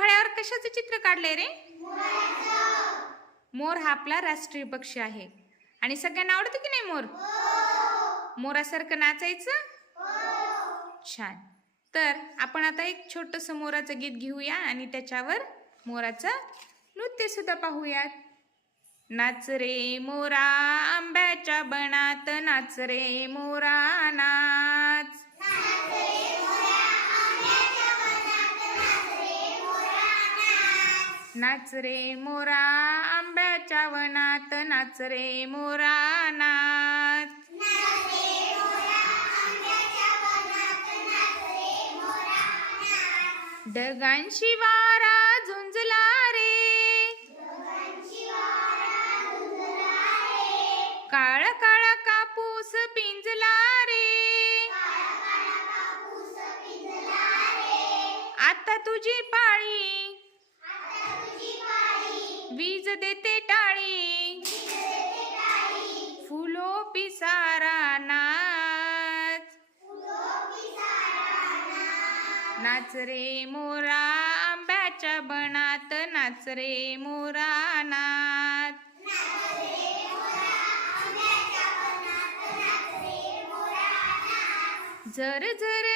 फळ्यावर कशाचं चित्र काढलंय रे? मोर हा आपला राष्ट्रीय पक्षी आहे. आणि सगळ्यांना आवडतं की नाही मोर? मोरासारखं नाचायचं? छान. तर आपण आता एक छोटस मोराचं गीत घेऊया आणि त्याच्यावर मोराचं नृत्य सुद्धा पाहूयात. नाच रे मोरा आंब्याच्या बनात नाच रे मोरा नाच नाच रे मोरा आंब्याच्या वनात नाच रे मोरा नाच. ढगांशी वारा झुंजला रे. काळ काळ कापूस पिंजला रे. आता तुझी देते टाळी. फुलो पिसारा नाच. नाच रे मोरा आंब्याच्या बनात. नाच रे मोरा नाच. झर झर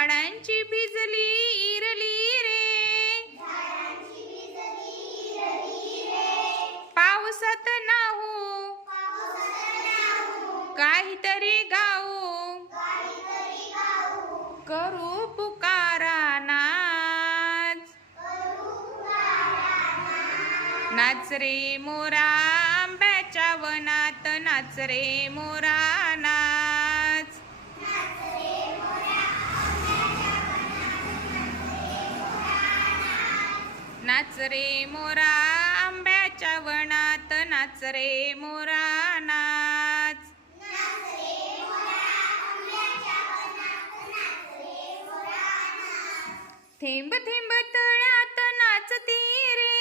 झाडांची भिजली इरली रे. पावसात नाहू काहीतरी गाऊ. करू पुकारा नाच नाच रे मोरा आंब्याच्या वनात नाच रे मोरा. नाच रे मोरा आंब्याच्या वनात नाच रे मोरा नाच. थेंब थेंब तळ्यात नाचती रे.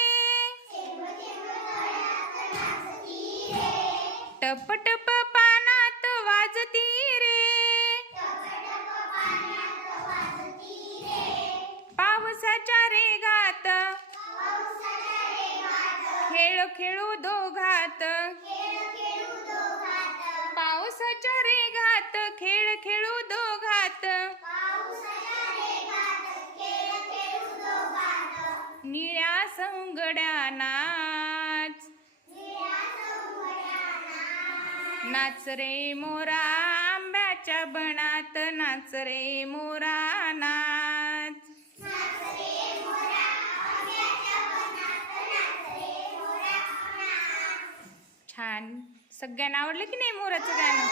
टप टप खेळ खेळू दोघात. पावसाच्या रेगात खेळ खेळू दोघात. निळ्या सौंगड्या नाच नाच रे मोरा आंब्याच्या बनात नाच रे मोरा नाच छान सगळ्यांना आवडलं की नाही मोराचं गाणं?